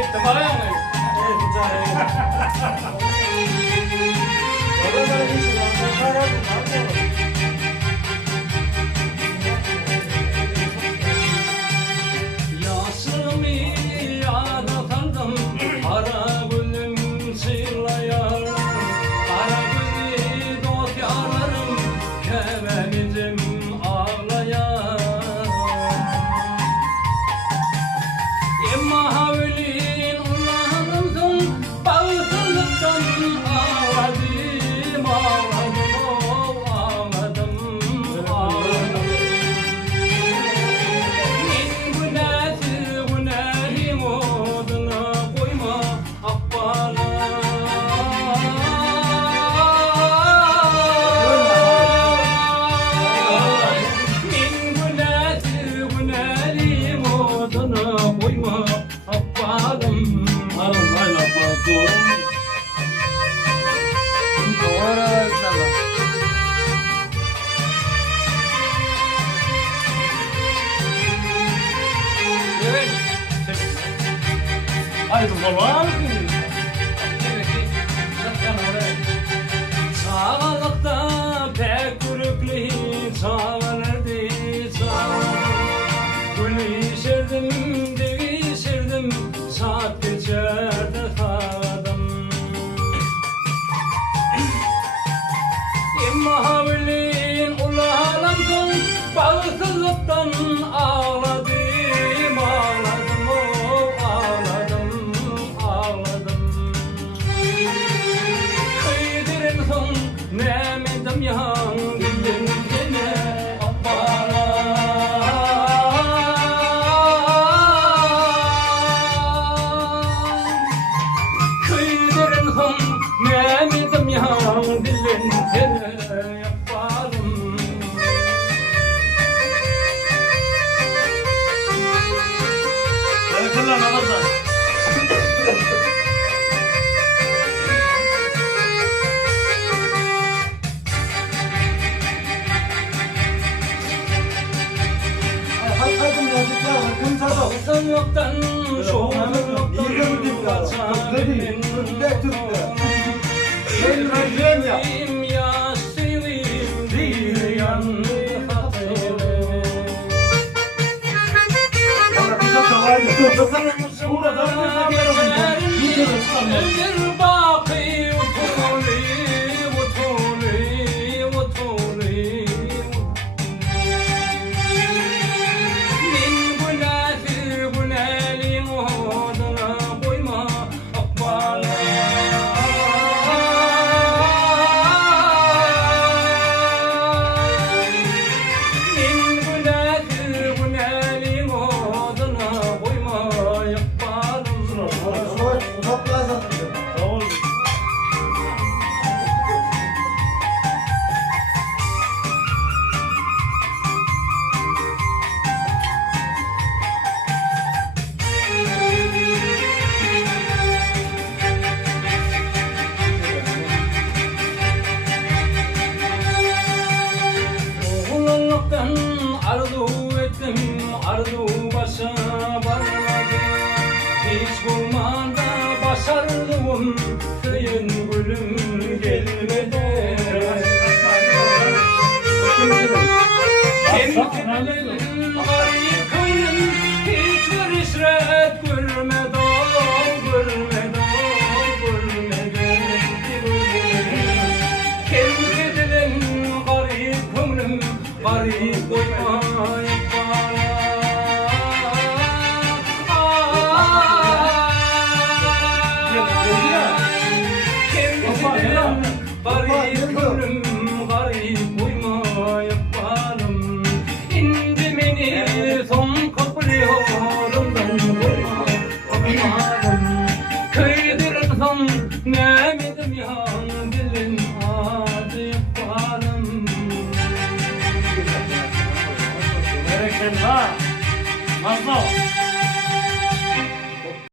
İşte paraya mı? Evet, güzel. Baba ben hiç Haydi bakalım. Sağlıkta pek kürüklü sağlanırdı Gülüşürdüm, değişirdim, saat geçerdi sağladım İmmahavlin ulalandım, bağsızlıktan ağladım Nemedim yan dilim gene bana Kıydırın hım nemedim yan dilim gene yaparım Yakınlar namazlar. Yoktan Sevdiğim yaşlıyım bir yandı hatırım Ömür baki utuli Min günahı oduna koyma akbala Min günahı oduna koyma akbalım Oğlunluktan arzu ettim, arzu başa varmadı Hiç bulmanda başardığım köyün gülüm gelmedi Kimsenin garip köyün hiçbir işret görmedi Kimsenin garip köyün garip koymayıp garip gönlüm garip uymayıp varım İndi beni son kapılıyorumdan uyumadım Kıydırırsam nemedim yan dilin adı varım Bereketler. Nazlı.